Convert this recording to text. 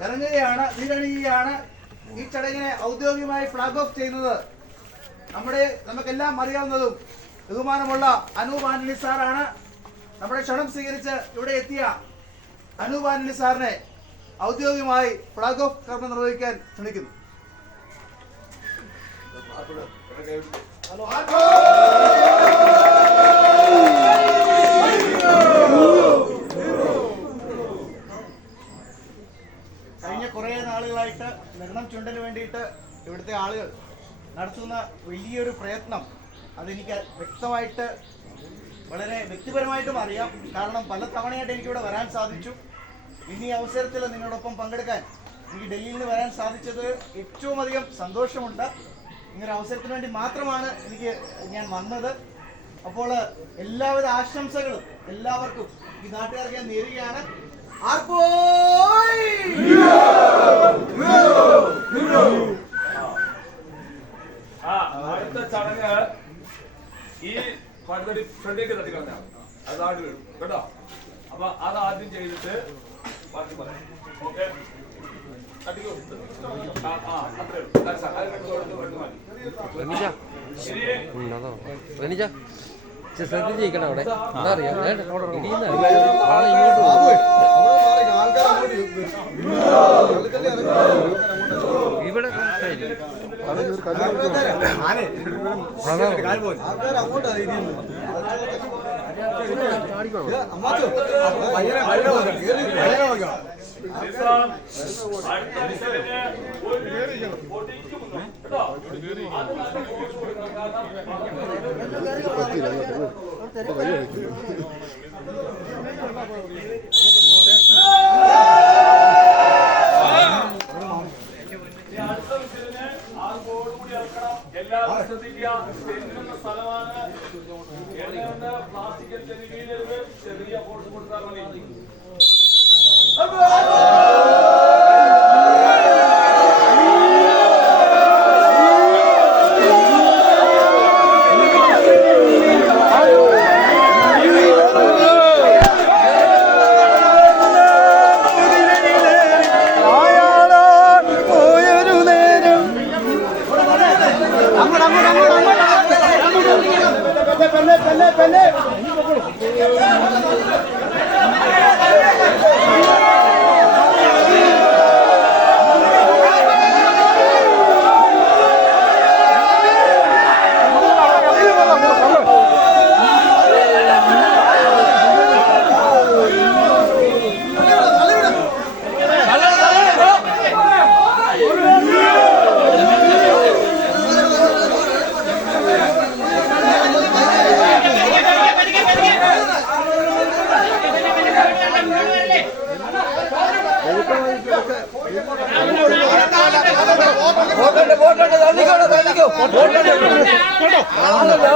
നീരണിയാണ് ഈ ചടങ്ങിനെ ഔദ്യോഗികമായി ഫ്ലാഗ് ഓഫ് ചെയ്യുന്നത്. നമുക്കെല്ലാം അറിയാവുന്നതും ബഹുമാനമുള്ള അനൂപ് ആന്റണി സാറാണ്. നമ്മുടെ ക്ഷണം സ്വീകരിച്ച് ഇവിടെ എത്തിയ അനൂപ് ആന്റണി സാറിനെ ഔദ്യോഗികമായി ഫ്ലാഗ് ഓഫ് കർമ്മം നിർവഹിക്കാൻ ക്ഷണിക്കുന്നു. കഴിഞ്ഞ കുറേ നാളുകളായിട്ട് നിർണം ചുണ്ടന് വേണ്ടിയിട്ട് ഇവിടുത്തെ ആളുകൾ നടത്തുന്ന വലിയൊരു പ്രയത്നം അതെനിക്ക് വ്യക്തമായിട്ട് വളരെ വ്യക്തിപരമായിട്ടും അറിയാം. കാരണം പല തവണയായിട്ട് എനിക്കിവിടെ വരാൻ സാധിച്ചു. ഇനി അവസരത്തിൽ നിങ്ങളോടൊപ്പം പങ്കെടുക്കാൻ എനിക്ക് ഡൽഹിയിൽ നിന്ന് വരാൻ സാധിച്ചത് ഏറ്റവും അധികം സന്തോഷമുണ്ട്. ഇങ്ങനെ അവസരത്തിന് വേണ്ടി മാത്രമാണ് ഞാൻ വന്നത്. അപ്പോൾ എല്ലാവിധ ആശംസകളും എല്ലാവർക്കും ഈ നാട്ടുകാർക്ക് ഞാൻ നേരുകയാണ്. അടുത്ത ചടങ്ങ് ഈ പടുതടി ഫ്രണ്ടിലേക്ക് തട്ടി കളഞ്ഞാൽ അത് ആട് വീഴും കേട്ടോ. അപ്പൊ അത് ആദ്യം ചെയ്തിട്ട് ബാക്കി പറയാം. ഓക്കെ, തട്ടിക്കോ. അത്രേ ശ്രദ്ധിച്ചിരിക്കണം അവിടെ. എന്താ അറിയാം ഇവിടെ എല്ലാവരും ശ്രദ്ധിക്കുക. തെന്നുന്ന സ്ഥലമാണ്. പ്ലാസ്റ്റിക് തെരുവിയിലേക്ക് ചെറിയ ഫോഴ്സ് കൊടുത്താൽ മതി. Vamos,